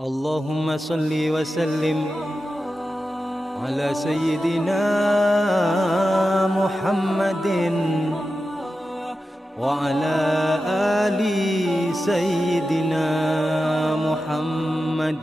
اللهم صل وسلم على سيدنا محمد وعلى آل سيدنا محمد.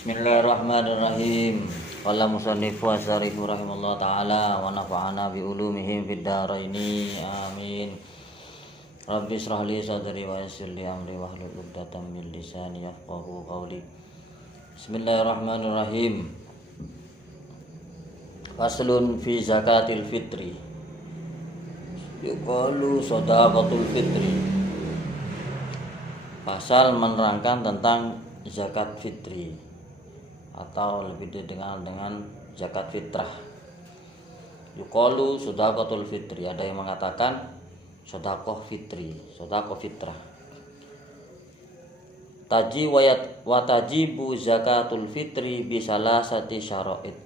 Bismillahirrahmanirrahim. Qala musannif wa syarihu rahimallahu taala wa nafa'ana bi ulumihim fid dharaini amin. Rabbi israh li sadri wa yassir li amri wahlul 'uqdatam min lisani yafqahu qawli. Bismillahirrahmanirrahim. Faslun fi zakatil fitri. Yuqalu shadaqatul fitri. Pasal menerangkan tentang zakat fitri atau lebih dikenal dengan zakat fitrah. Yuqalu shadaqatul fitri, ada yang mengatakan sedekah fitri, sedekah fitrah. Taji wa tajibu zakatul fitri bisalasati syara'id.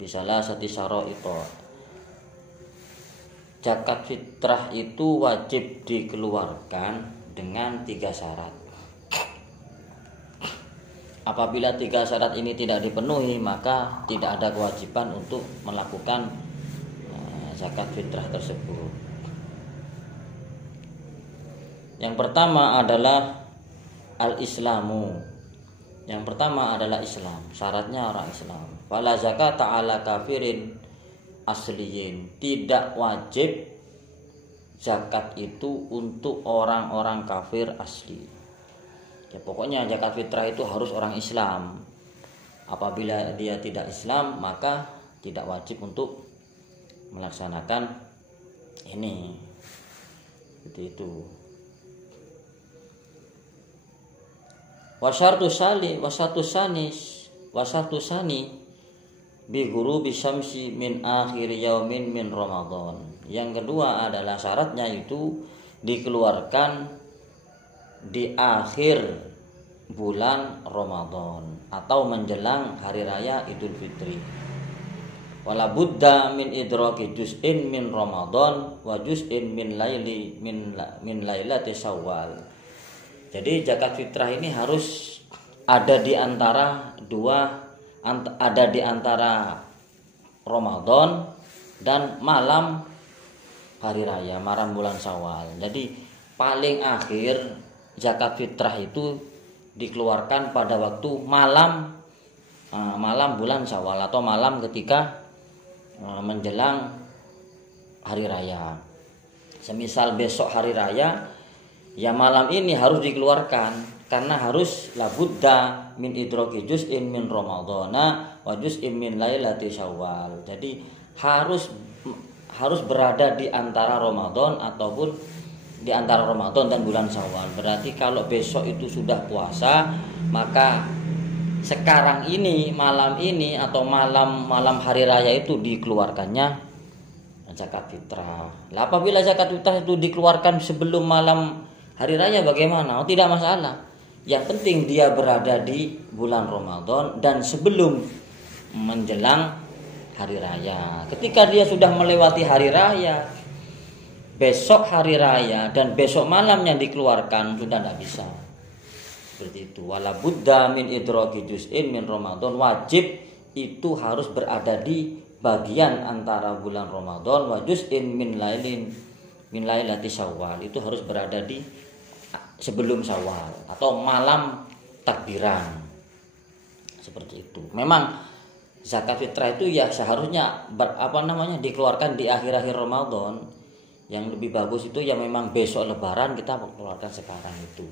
Bisalasati syara'id. Zakat fitrah itu wajib dikeluarkan dengan 3 syarat. Apabila 3 syarat ini tidak dipenuhi, maka tidak ada kewajiban untuk melakukan zakat fitrah tersebut. Yang pertama adalah al-islamu. Yang pertama adalah Islam. Syaratnya orang Islam. Fala zakata ala kafirin asliyin. Tidak wajib zakat itu untuk orang-orang kafir asli. Ya, pokoknya zakat fitrah itu harus orang Islam. Apabila dia tidak Islam, maka tidak wajib untuk melaksanakan ini. Seperti itu. Wasyartu sani bi ghurubi syamsi min akhir yaumin min Ramadan. Yang kedua adalah syaratnya itu dikeluarkan di akhir bulan Ramadan atau menjelang hari raya Idul Fitri. Wala budda min idraki juz'in min Ramadan wa juz'in min lailati Syawal. Jadi zakat fitrah ini harus ada di antara Ramadan dan malam hari raya, malam bulan Syawal. Jadi paling akhir zakat fitrah itu dikeluarkan pada waktu malam bulan Syawal atau malam ketika menjelang hari raya. Semisal besok hari raya, ya malam ini harus dikeluarkan karena harus labudda min idraki juz'in min Ramadhana wa juz'in min lailati Syawal. Jadi harus berada di antara Ramadan ataupun di antara Ramadan dan bulan Syawal. Berarti kalau besok itu sudah puasa, maka sekarang ini, malam ini atau malam hari raya itu dikeluarkannya zakat fitrah. Lah apabila zakat fitrah itu dikeluarkan sebelum malam hari raya bagaimana? Tidak masalah. Yang penting dia berada di bulan Ramadan dan sebelum menjelang hari raya. Ketika dia sudah melewati hari raya, besok hari raya dan besok malam yang dikeluarkan sudah tidak bisa. Seperti itu. Wala budda min idraki juz'in min Ramadan. Wajib itu harus berada di bagian antara bulan Ramadan wa juz'in min lailati Syawal. Itu harus berada di sebelum Syawal atau malam takbiran. Seperti itu. Memang zakat fitrah itu ya seharusnya dikeluarkan di akhir-akhir Ramadan. Yang lebih bagus itu ya memang besok lebaran kita keluarkan sekarang itu.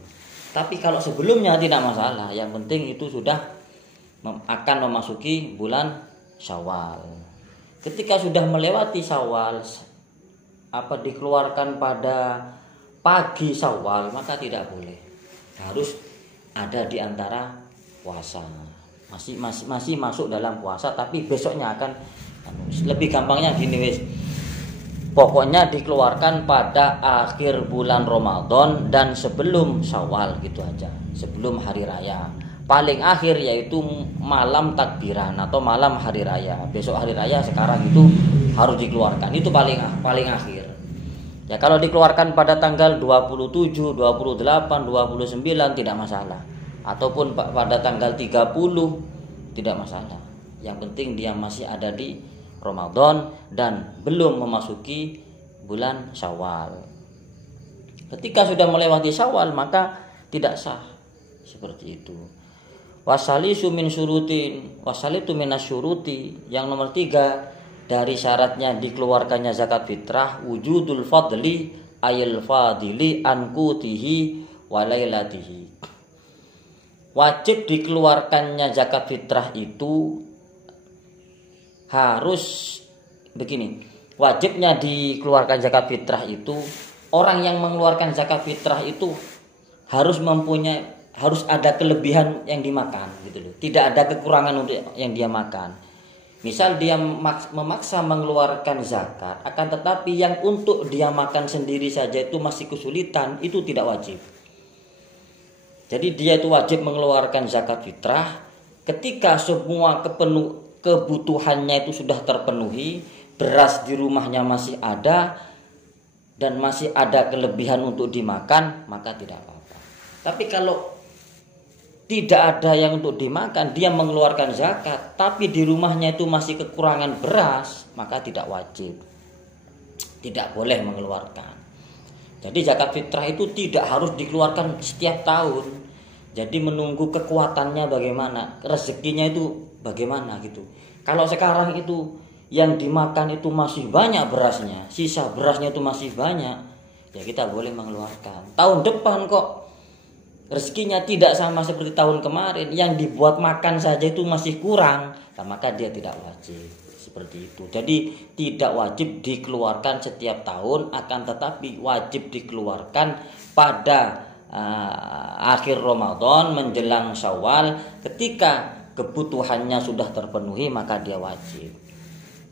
Tapi kalau sebelumnya tidak masalah. Yang penting itu sudah akan memasuki bulan Syawal. Ketika sudah melewati Syawal, dikeluarkan pada pagi Syawal, maka tidak boleh. Harus ada di antara puasa. Masih masuk dalam puasa, tapi besoknya akan lebih gampangnya gini wis. Pokoknya dikeluarkan pada akhir bulan Ramadan dan sebelum Syawal gitu aja, sebelum hari raya. Paling akhir yaitu malam takbiran atau malam hari raya. Besok hari raya sekarang itu harus dikeluarkan. Itu paling akhir. Ya kalau dikeluarkan pada tanggal 27, 28, 29 tidak masalah. Ataupun pada tanggal 30 tidak masalah. Yang penting dia masih ada di Ramadan dan belum memasuki bulan Syawal. Ketika sudah melewati Syawal maka tidak sah. Seperti itu. Wasalisu min syurutin, wasalitu minasyuruti. Yang nomor 3 dari syaratnya dikeluarkannya zakat fitrah wujudul fadli ayil fadili ankutihi walailatihi. Wajib dikeluarkannya zakat fitrah itu harus begini. Wajibnya dikeluarkan zakat fitrah itu orang yang mengeluarkan zakat fitrah itu harus ada kelebihan yang dimakan gitu loh. Tidak ada kekurangan untuk yang dia makan. Misal dia memaksa mengeluarkan zakat, akan tetapi yang untuk dia makan sendiri saja itu masih kesulitan, itu tidak wajib. Jadi dia itu wajib mengeluarkan zakat fitrah ketika semua kebutuhannya itu sudah terpenuhi, beras di rumahnya masih ada dan masih ada kelebihan untuk dimakan, maka tidak apa-apa. Tapi kalau tidak ada yang untuk dimakan, dia mengeluarkan zakat, tapi di rumahnya itu masih kekurangan beras, maka tidak wajib. Tidak boleh mengeluarkan. Jadi zakat fitrah itu tidak harus dikeluarkan setiap tahun. Jadi menunggu kekuatannya bagaimana, rezekinya itu bagaimana gitu. Kalau sekarang itu yang dimakan itu masih banyak berasnya, sisa berasnya itu masih banyak, ya kita boleh mengeluarkan. Tahun depan kok rezekinya tidak sama seperti tahun kemarin, yang dibuat makan saja itu masih kurang, nah, maka dia tidak wajib. Seperti itu. Jadi tidak wajib dikeluarkan setiap tahun, akan tetapi wajib dikeluarkan pada akhir Ramadan menjelang Syawal, ketika kebutuhannya sudah terpenuhi maka dia wajib.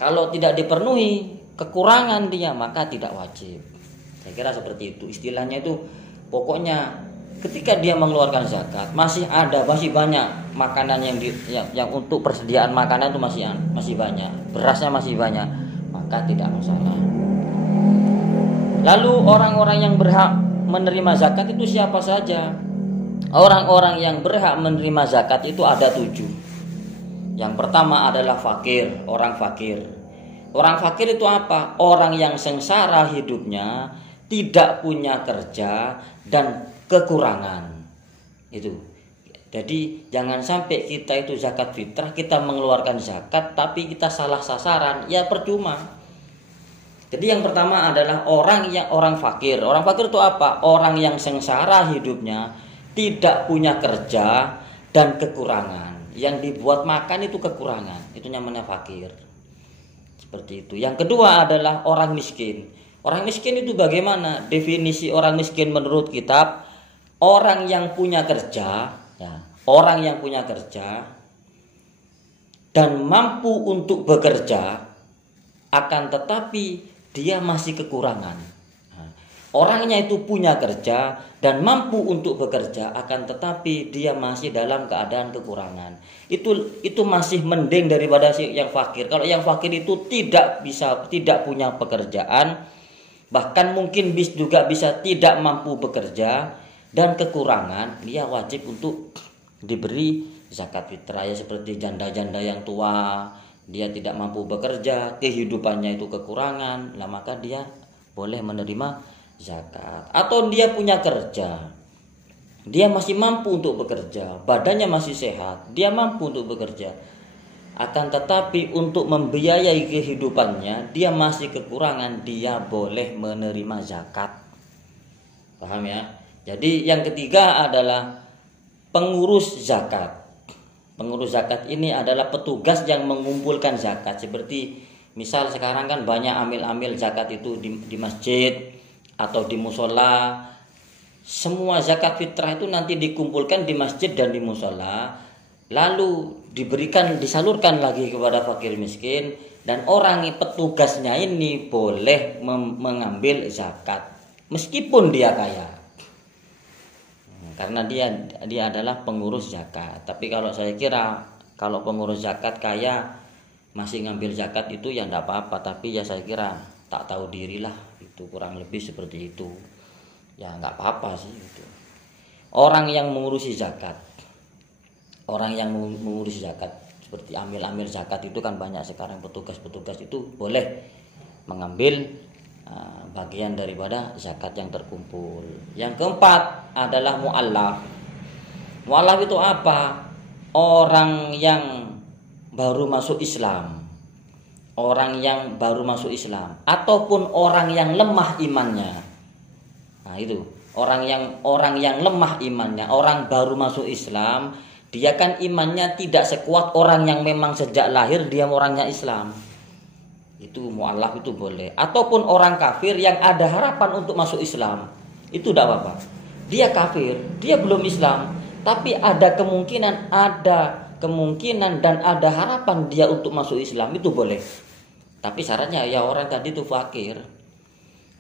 Kalau tidak dipenuhi, kekurangan dia, maka tidak wajib. Saya kira seperti itu. Istilahnya itu pokoknya ketika dia mengeluarkan zakat masih banyak makanan yang untuk persediaan makanan itu masih banyak, berasnya masih banyak, maka tidak masalah. Lalu orang-orang yang berhak menerima zakat itu siapa saja? Orang-orang yang berhak menerima zakat itu ada 7. Yang pertama adalah fakir, orang fakir. Orang fakir itu apa? Orang yang sengsara hidupnya, tidak punya kerja dan kekurangan. Itu. Jadi jangan sampai kita itu zakat fitrah, kita mengeluarkan zakat tapi kita salah sasaran, ya percuma. Jadi yang pertama adalah orang fakir. Orang fakir itu apa? Orang yang sengsara hidupnya, tidak punya kerja dan kekurangan. Yang dibuat makan itu kekurangan. Itu namanya fakir. Seperti itu. Yang kedua adalah orang miskin. Orang miskin itu bagaimana? Definisi orang miskin menurut kitab, orang yang punya kerja, ya, orang yang punya kerja dan mampu untuk bekerja, akan tetapi dia masih kekurangan. Orangnya itu punya kerja dan mampu untuk bekerja, akan tetapi dia masih dalam keadaan kekurangan. Itu masih mending daripada yang fakir. Kalau yang fakir itu tidak punya pekerjaan, bahkan mungkin juga bisa tidak mampu bekerja dan kekurangan, dia wajib untuk diberi zakat fitrah. Ya seperti janda-janda yang tua, dia tidak mampu bekerja, kehidupannya itu kekurangan, lah maka dia boleh menerima zakat. Atau dia punya kerja, dia masih mampu untuk bekerja, badannya masih sehat, dia mampu untuk bekerja, akan tetapi untuk membiayai kehidupannya dia masih kekurangan, dia boleh menerima zakat. Paham ya? Jadi yang ketiga adalah pengurus zakat. Pengurus zakat ini adalah petugas yang mengumpulkan zakat. Seperti misal sekarang kan banyak amil-amil zakat itu di masjid atau di musola. Semua zakat fitrah itu nanti dikumpulkan di masjid dan di musola. lalu disalurkan lagi kepada fakir miskin, dan orang petugasnya ini boleh mengambil zakat meskipun dia kaya, karena dia adalah pengurus zakat. Tapi kalau saya kira kalau pengurus zakat kaya masih ngambil zakat itu ya enggak apa-apa, tapi ya saya kira tak tahu diri lah, itu kurang lebih seperti itu. Ya enggak apa-apa sih itu. Orang yang mengurusi zakat seperti amil-amil zakat itu kan banyak sekarang, petugas-petugas itu boleh mengambil bagian daripada zakat yang terkumpul. Yang keempat adalah mu'allaf. Mu'allaf itu apa? Orang yang baru masuk Islam. Orang yang baru masuk Islam ataupun orang yang lemah imannya. Nah, itu. Orang yang lemah imannya, orang baru masuk Islam, dia kan imannya tidak sekuat orang yang memang sejak lahir dia orangnya Islam. Itu mu'allaf itu boleh. Ataupun orang kafir yang ada harapan untuk masuk Islam, itu tidak apa-apa. Dia kafir, dia belum Islam, tapi ada kemungkinan dan ada harapan dia untuk masuk Islam, itu boleh. Tapi syaratnya ya orang tadi itu fakir,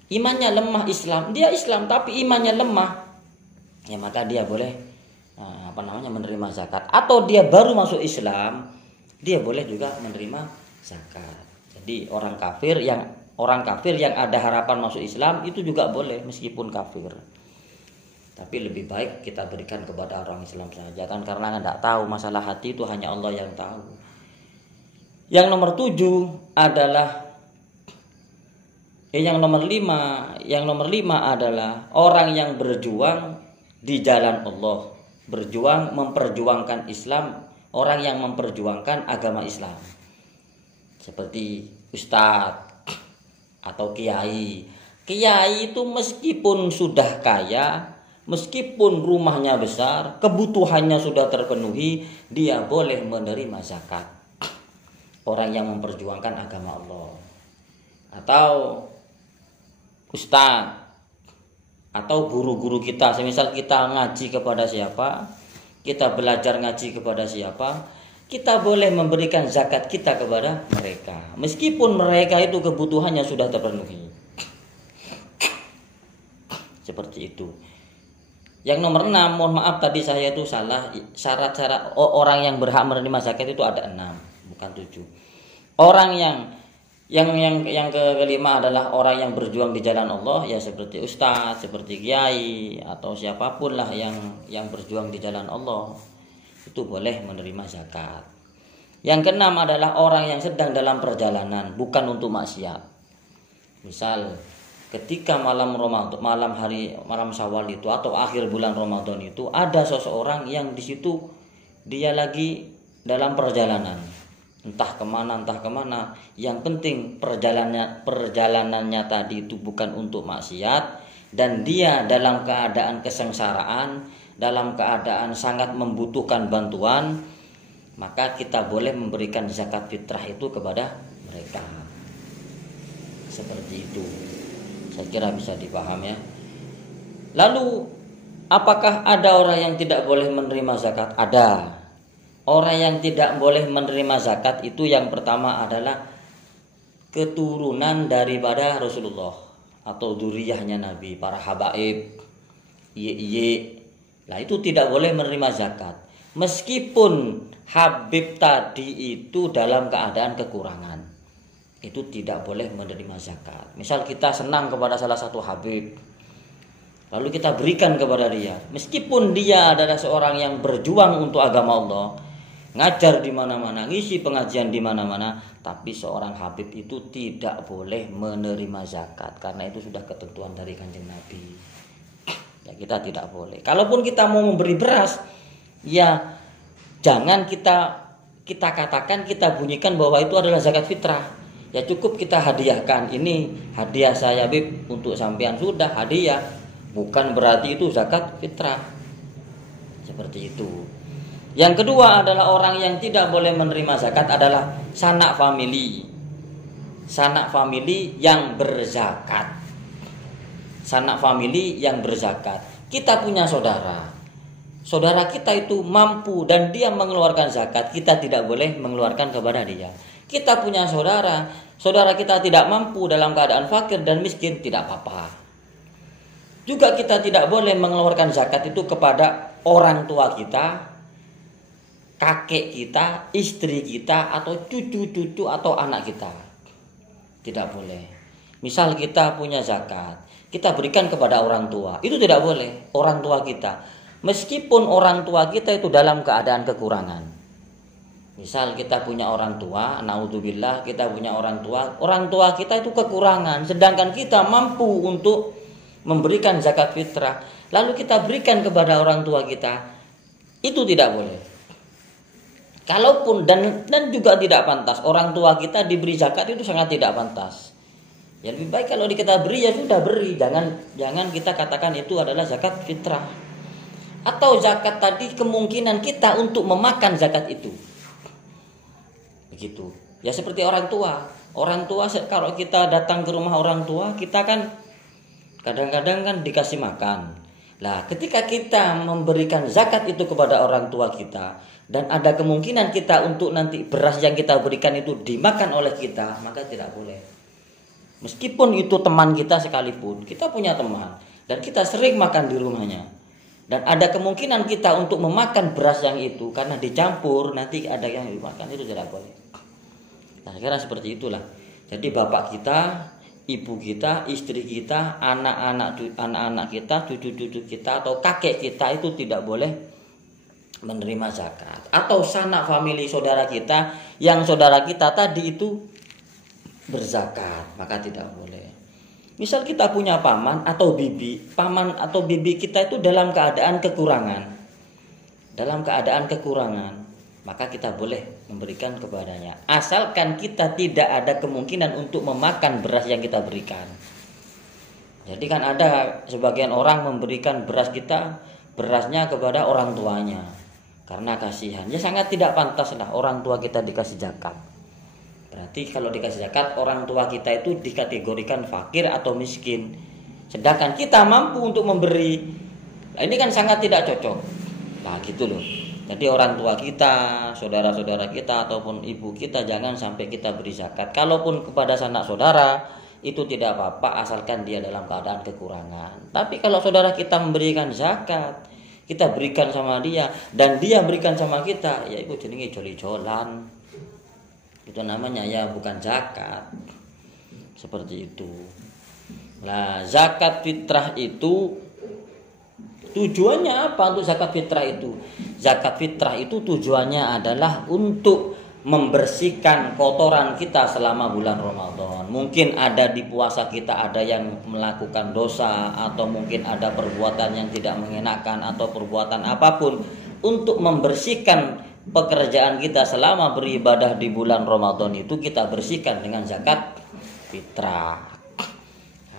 imannya lemah Islam, dia Islam tapi imannya lemah, ya maka dia boleh menerima zakat. Atau dia baru masuk Islam, dia boleh juga menerima zakat. Jadi orang kafir yang ada harapan masuk Islam itu juga boleh meskipun kafir. Tapi lebih baik kita berikan kepada orang Islam saja kan, karena tidak tahu masalah hati itu hanya Allah yang tahu. Yang nomor 7 adalah yang nomor 5 adalah orang yang berjuang di jalan Allah, berjuang memperjuangkan Islam, orang yang memperjuangkan agama Islam. Seperti ustadz atau kiai. Kiai itu meskipun sudah kaya, meskipun rumahnya besar, kebutuhannya sudah terpenuhi, dia boleh menerima zakat. Orang yang memperjuangkan agama Allah. Atau ustadz atau guru-guru kita, semisal kita ngaji kepada siapa, kita belajar ngaji kepada siapa, kita boleh memberikan zakat kita kepada mereka meskipun mereka itu kebutuhannya sudah terpenuhi. Seperti itu. Yang nomor 6, mohon maaf tadi saya itu salah, syarat-syarat orang yang berhak menerima zakat itu ada 6, bukan 7. Orang yang kelima adalah orang yang berjuang di jalan Allah, ya seperti ustadz, seperti kiai atau siapapun lah yang berjuang di jalan Allah, itu boleh menerima zakat. Yang keenam adalah orang yang sedang dalam perjalanan, bukan untuk maksiat. Misal ketika malam Syawal itu atau akhir bulan Ramadan itu ada seseorang yang di situ dia lagi dalam perjalanan, entah kemana, yang penting perjalanannya tadi itu bukan untuk maksiat, dan dia dalam keadaan kesengsaraan, dalam keadaan sangat membutuhkan bantuan, maka kita boleh memberikan zakat fitrah itu kepada mereka. Seperti itu, saya kira bisa dipaham ya. Lalu apakah ada orang yang tidak boleh menerima zakat? Ada. Orang yang tidak boleh menerima zakat itu yang pertama adalah keturunan daripada Rasulullah atau dzurriyyahnya Nabi, para habaib, Nah itu tidak boleh menerima zakat meskipun habib tadi itu dalam keadaan kekurangan. Itu tidak boleh menerima zakat. Misal kita senang kepada salah satu habib, lalu kita berikan kepada dia, meskipun dia adalah seorang yang berjuang untuk agama Allah, ngajar di mana-mana, ngisi pengajian di mana-mana, tapi seorang habib itu tidak boleh menerima zakat karena itu sudah ketentuan dari Kanjeng Nabi. Ya kita tidak boleh. Kalaupun kita mau memberi beras, ya jangan kita katakan, kita bunyikan bahwa itu adalah zakat fitrah. Ya cukup kita hadiahkan, ini hadiah saya Habib untuk sampean, sudah hadiah, bukan berarti itu zakat fitrah. Seperti itu. Yang kedua adalah orang yang tidak boleh menerima zakat adalah sanak famili. Sanak famili yang berzakat. Sanak famili yang berzakat. Kita punya saudara. saudara kita itu mampu dan dia mengeluarkan zakat, kita tidak boleh mengeluarkan kepada dia. Kita punya saudara, saudara kita tidak mampu dalam keadaan fakir dan miskin, tidak apa-apa. Juga kita tidak boleh mengeluarkan zakat itu kepada orang tua kita, kakek kita, istri kita, atau cucu-cucu atau anak kita. Tidak boleh. Misal kita punya zakat, kita berikan kepada orang tua, itu tidak boleh. Orang tua kita, meskipun orang tua kita itu dalam keadaan kekurangan. Misal kita punya orang tua, naudzubillah, kita punya orang tua kita itu kekurangan, sedangkan kita mampu untuk memberikan zakat fitrah, lalu kita berikan kepada orang tua kita, itu tidak boleh. Kalaupun dan juga tidak pantas, orang tua kita diberi zakat itu sangat tidak pantas. Ya lebih baik kalau kita beri ya sudah beri, jangan kita katakan itu adalah zakat fitrah. Atau zakat tadi kemungkinan kita untuk memakan zakat itu. Begitu. Ya seperti orang tua. Orang tua kalau kita datang ke rumah orang tua, kita kan kadang-kadang kan dikasih makan. Nah, ketika kita memberikan zakat itu kepada orang tua kita dan ada kemungkinan kita untuk nanti beras yang kita berikan itu dimakan oleh kita, maka tidak boleh. Meskipun itu teman kita sekalipun, kita punya teman dan kita sering makan di rumahnya. Dan ada kemungkinan kita untuk memakan beras yang itu karena dicampur nanti ada yang dimakan, itu tidak boleh. Nah, kira seperti itulah. Jadi bapak kita, ibu kita, istri kita, anak-anak kita, cucu-cucu kita atau kakek kita itu tidak boleh menerima zakat. Atau sanak famili saudara kita yang saudara kita tadi itu berzakat, maka tidak boleh. Misal kita punya paman atau bibi kita itu dalam keadaan kekurangan. Maka kita boleh memberikan kepadanya. Asalkan kita tidak ada kemungkinan untuk memakan beras yang kita berikan. Jadi kan ada sebagian orang memberikan berasnya kepada orang tuanya. Karena kasihan. Ya sangat tidak pantas lah orang tua kita dikasih zakat. Berarti kalau dikasih zakat orang tua kita itu dikategorikan fakir atau miskin. Sedangkan kita mampu untuk memberi. Nah, ini kan sangat tidak cocok. Nah gitu loh. Jadi orang tua kita, saudara-saudara kita ataupun ibu kita jangan sampai kita beri zakat. Kalaupun kepada sanak saudara itu tidak apa-apa asalkan dia dalam keadaan kekurangan. Tapi kalau saudara kita memberikan zakat, kita berikan sama dia dan dia berikan sama kita, ya itu jenenge joli-jolan. Itu namanya ya bukan zakat. Seperti itu. Nah, zakat fitrah itu tujuannya apa untuk zakat fitrah itu? Zakat fitrah itu tujuannya adalah untuk membersihkan kotoran kita selama bulan Ramadan. Mungkin ada di puasa kita ada yang melakukan dosa atau mungkin ada perbuatan yang tidak mengenakan atau perbuatan apapun, untuk membersihkan pekerjaan kita selama beribadah di bulan Ramadan itu kita bersihkan dengan zakat fitrah.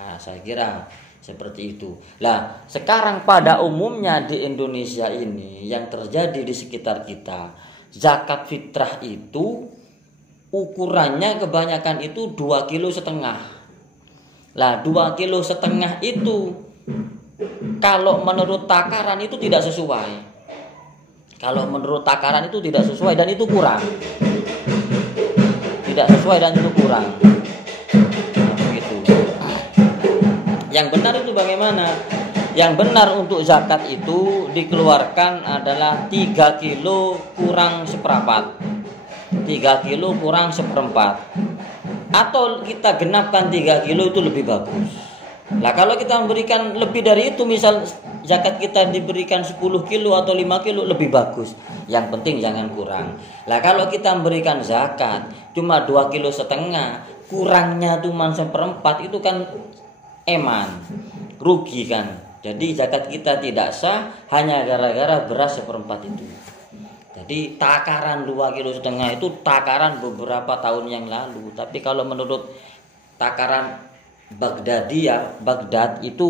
Nah, saya kira seperti itu. Lah, sekarang pada umumnya di Indonesia ini yang terjadi di sekitar kita, zakat fitrah itu ukurannya kebanyakan itu 2,5 kilo. Lah, 2,5 kilo itu kalau menurut takaran itu tidak sesuai. Kalau menurut takaran itu tidak sesuai dan itu kurang. Tidak sesuai dan itu kurang. Nah, begitu. Yang benar itu bagaimana? Yang benar untuk zakat itu dikeluarkan adalah 3 kilo kurang seperempat. 3 kilo kurang seperempat. Atau kita genapkan 3 kilo itu lebih bagus. Lah kalau kita memberikan lebih dari itu, misal zakat kita diberikan 10 kilo atau 5 kilo lebih bagus. Yang penting jangan kurang. Lah kalau kita memberikan zakat cuma 2,5 kilo, kurangnya cuma seperempat, itu kan eman, rugi kan. Jadi zakat kita tidak sah hanya gara-gara beras seperempat itu. Jadi takaran 2,5 kilo itu takaran beberapa tahun yang lalu. Tapi kalau menurut takaran Baghdad itu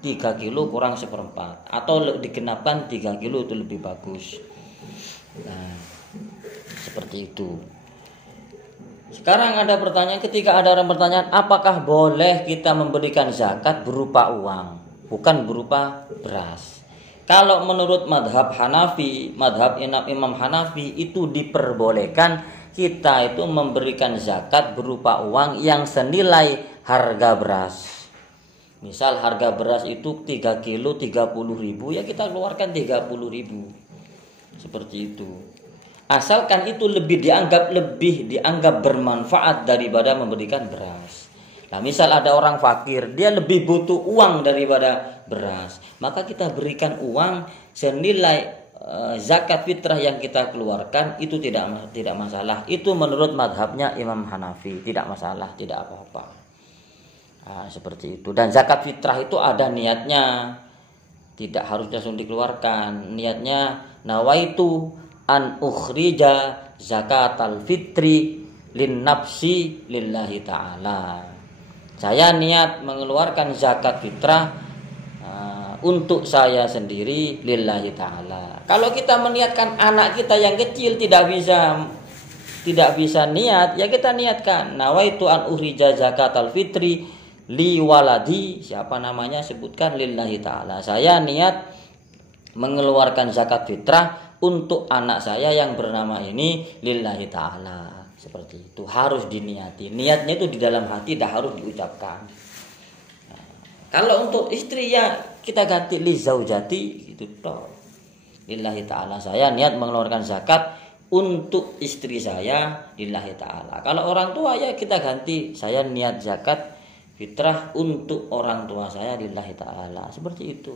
3 kilo kurang seperempat atau digenapkan 3 kilo itu lebih bagus. Nah, seperti itu. Sekarang ada pertanyaan, ketika ada orang bertanya, apakah boleh kita memberikan zakat berupa uang, bukan berupa beras? Kalau menurut madhab Hanafi, madhab Imam Hanafi itu diperbolehkan kita itu memberikan zakat berupa uang yang senilai harga beras. Misal harga beras itu 3 kilo 30.000, ya kita keluarkan 30.000. Seperti itu. Asalkan itu lebih dianggap bermanfaat daripada memberikan beras. Nah, misal ada orang fakir, dia lebih butuh uang daripada beras, maka kita berikan uang senilai zakat fitrah yang kita keluarkan, itu tidak masalah. Itu menurut madhabnya Imam Hanafi, tidak masalah, tidak apa-apa. Nah, seperti itu. Dan zakat fitrah itu ada niatnya, tidak harus langsung dikeluarkan. Niatnya nawaitu an ukhrija zakatal fitri lin nafsi lillahi ta'ala. Saya niat mengeluarkan zakat fitrah untuk saya sendiri lillahi ta'ala. Kalau kita meniatkan anak kita yang kecil tidak bisa niat, ya kita niatkan nawaitu an ukhrija zakatal fitri li waladi, siapa namanya sebutkan, lillahi ta'ala. Saya niat mengeluarkan zakat fitrah untuk anak saya yang bernama ini lillahi ta'ala. Seperti itu, harus diniati. Niatnya itu di dalam hati, tidak harus diucapkan. Nah, kalau untuk istri ya kita ganti li zaujati gitu toh. Lillahi ta'ala, saya niat mengeluarkan zakat untuk istri saya lillahi ta'ala. Kalau orang tua ya kita ganti, saya niat zakat fitrah untuk orang tua saya lillahi ta'ala. Seperti itu.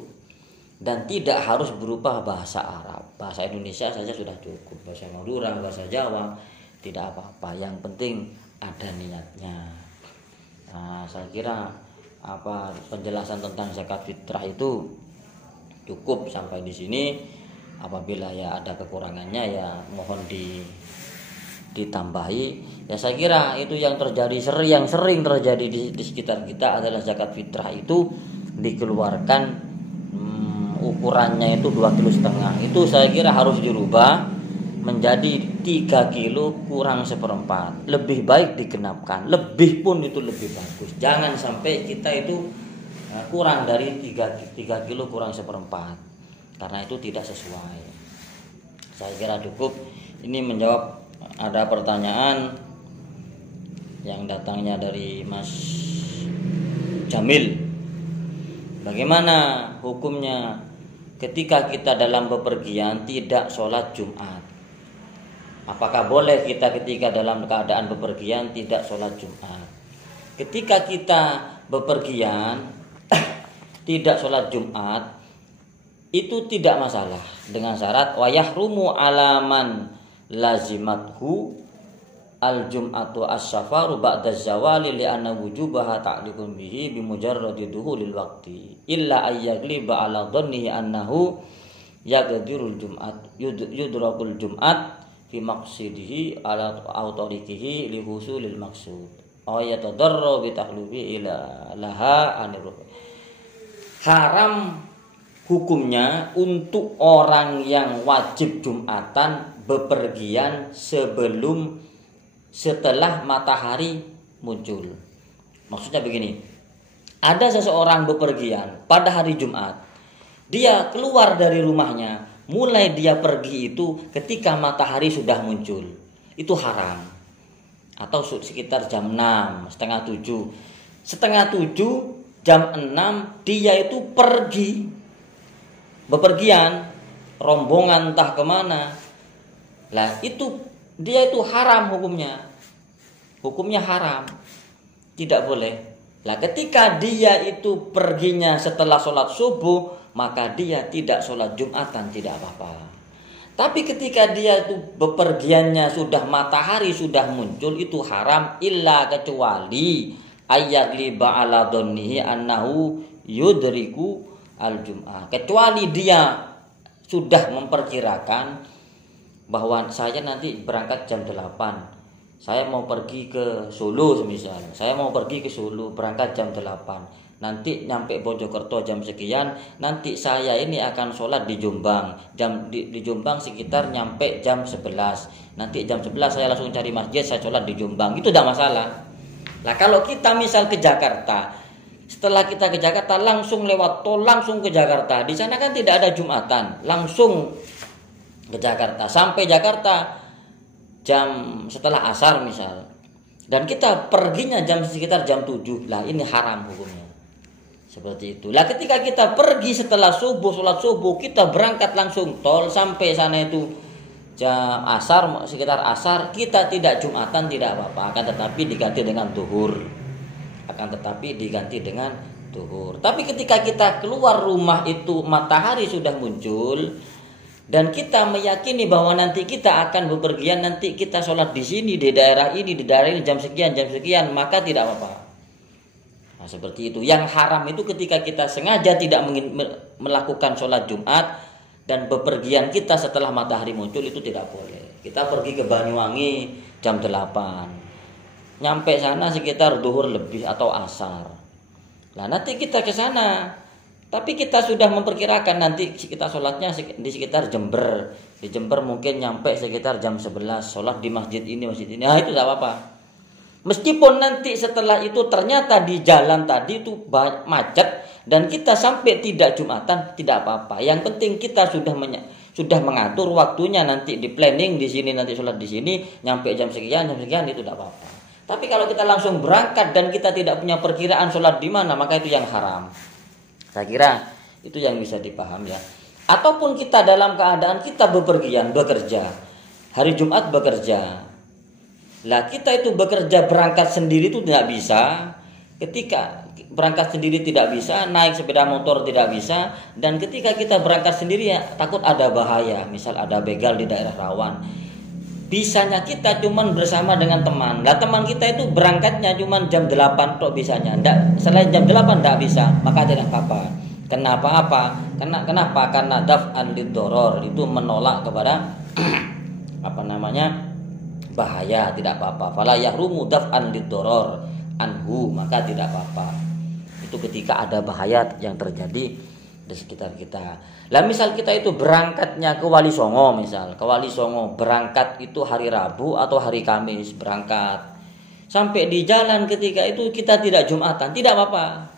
Dan tidak harus berupa bahasa Arab, bahasa Indonesia saja sudah cukup. Bahasa Madura, bahasa Jawa, tidak apa-apa. Yang penting ada niatnya. Nah, saya kira penjelasan tentang zakat fitrah itu cukup sampai di sini. Apabila ya ada kekurangannya ya mohon ditambahi. Ya saya kira itu yang sering terjadi di sekitar kita adalah zakat fitrah itu dikeluarkan ukurannya itu 2,5 kilo. Itu saya kira harus dirubah menjadi 3 kilo kurang 1/4. Lebih baik digenapkan, lebih pun itu lebih bagus. Jangan sampai kita itu kurang dari 3 kilo kurang 1/4, karena itu tidak sesuai. Saya kira cukup. Ini menjawab ada pertanyaan yang datangnya dari Mas Jamil. Bagaimana hukumnya ketika kita dalam bepergian tidak sholat Jumat? Apakah boleh kita ketika dalam keadaan bepergian tidak sholat Jumat? Ketika kita bepergian tidak sholat Jumat itu tidak masalah, dengan syarat wa yahrumu alaman lazimathu al-jum'atu as-safaru ba'da zawali li'anna wujubaha ta'liqun bihi bimujarradi duhulil waqti illa ayyagliba ala dhannihi annahu yaqdirul jum'at yudrakul jum'at fi maqsidihi ala autorikihi li husulil maqsud aw yatadarra bi tahlubi ila laha anir. Haram hukumnya untuk orang yang wajib Jumatan bepergian setelah matahari muncul. Maksudnya begini, ada seseorang bepergian pada hari Jumat, dia keluar dari rumahnya, mulai dia pergi itu ketika matahari sudah muncul, itu haram. Atau sekitar jam 6, setengah 7, jam 6 dia itu pergi bepergian, rombongan entah kemana. Lah itu dia itu haram hukumnya haram, tidak boleh. Lah ketika dia itu perginya setelah sholat subuh, maka dia tidak sholat Jumatan, tidak apa-apa. Tapi ketika dia itu bepergiannya sudah matahari sudah muncul, itu haram, illa kecuali ayyagliba ala dhannihi annahu yudriku al-jum'ah. Kecuali dia sudah memperkirakan bahwa saya nanti berangkat jam 8. Saya mau pergi ke Solo semisal. Saya mau pergi ke Solo berangkat jam 8. Nanti nyampe Bojokerto jam sekian. Nanti saya ini akan sholat di Jombang. Di Jombang sekitar nyampe jam 11. Nanti jam 11 saya langsung cari masjid, saya sholat di Jombang. Itu tidak masalah. Nah kalau kita misal ke Jakarta, Setelah kita ke Jakarta langsung lewat tol langsung ke Jakarta. Di sana kan tidak ada Jumatan, langsung ke Jakarta. Sampai Jakarta jam setelah asar misal. Dan kita perginya sekitar jam 7. Lah ini haram hukumnya. Seperti itu. Lah ketika kita pergi setelah subuh, sholat subuh, kita berangkat langsung tol sampai sana itu jam asar, sekitar asar, kita tidak Jumatan tidak apa-apa, akan tetapi diganti dengan duhur. Tapi ketika kita keluar rumah itu matahari sudah muncul dan kita meyakini bahwa nanti kita akan bepergian, nanti kita sholat di sini, di daerah ini jam sekian, maka tidak apa-apa. Nah, seperti itu. Yang haram itu ketika kita sengaja tidak melakukan sholat Jumat dan bepergian kita setelah matahari muncul, itu tidak boleh. Kita pergi ke Banyuwangi jam 8. Nyampe sana sekitar duhur lebih atau asar. Nah, nanti kita ke sana. Tapi kita sudah memperkirakan nanti kita sholatnya di sekitar Jember. Di Jember mungkin nyampe sekitar jam 11. Sholat di masjid ini. Nah, itu tidak apa-apa. Meskipun nanti setelah itu ternyata di jalan tadi itu macet dan kita sampai tidak Jumatan, tidak apa-apa. Yang penting kita sudah mengatur waktunya, nanti di planning di sini, nanti sholat di sini, nyampe jam sekian itu tidak apa-apa. Tapi kalau kita langsung berangkat dan kita tidak punya perkiraan sholat di mana, maka itu yang haram. Saya kira itu yang bisa dipahami ya. Ataupun kita dalam keadaan kita bepergian, bekerja, hari Jumat bekerja. Lah kita itu bekerja berangkat sendiri itu tidak bisa. Ketika berangkat sendiri tidak bisa, naik sepeda motor tidak bisa, dan ketika kita berangkat sendiri ya takut ada bahaya, misal ada begal di daerah rawan. Bisanya kita cuman bersama dengan teman. Lah teman kita itu berangkatnya cuman jam 8 tok bisanya. Selain jam 8 tidak bisa, maka tidak apa-apa. Kenapa? Karena daf'an lidoror, itu menolak kepada bahaya, tidak apa-apa. Fala yahrumu daf'an lidoror anhu, maka tidak apa-apa. Itu ketika ada bahaya yang terjadi di sekitar kita. Lah misal kita itu berangkatnya ke Wali Songo, berangkat itu hari Rabu atau hari Kamis berangkat. Sampai di jalan ketika itu kita tidak Jumatan, tidak apa-apa.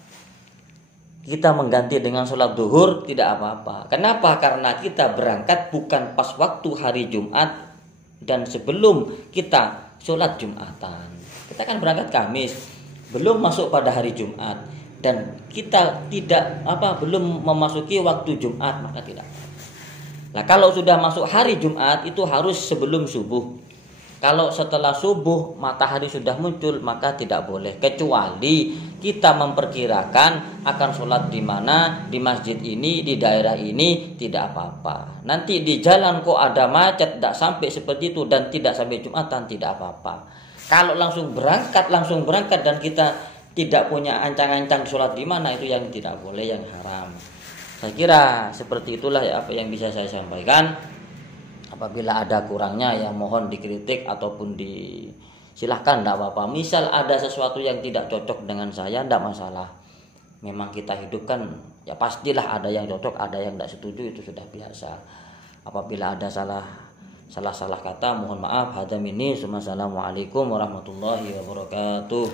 Kita mengganti dengan sholat duhur, tidak apa-apa. Kenapa? Karena kita berangkat bukan pas waktu hari Jumat dan sebelum kita sholat Jumatan. Kita kan berangkat Kamis, belum masuk pada hari Jumat, dan kita belum memasuki waktu Jumat, maka tidak. Nah, kalau sudah masuk hari Jumat itu harus sebelum subuh. Kalau setelah subuh matahari sudah muncul, maka tidak boleh, kecuali kita memperkirakan akan sholat di mana, di masjid ini, di daerah ini, tidak apa-apa. Nanti di jalan kok ada macet, tidak sampai seperti itu dan tidak sampai Jumatan, tidak apa-apa. Kalau langsung berangkat dan kita tidak punya ancang-ancang sholat di mana, itu yang tidak boleh, yang haram. Saya kira seperti itulah ya apa yang bisa saya sampaikan. Apabila ada kurangnya ya mohon dikritik ataupun silahkan, tidak apa-apa. Misal ada sesuatu yang tidak cocok dengan saya, tidak masalah. Memang kita hidup kan ya pastilah ada yang cocok, ada yang tidak setuju, itu sudah biasa. Apabila ada salah kata mohon maaf. Hadza minni, assalamualaikum warahmatullahi wabarakatuh.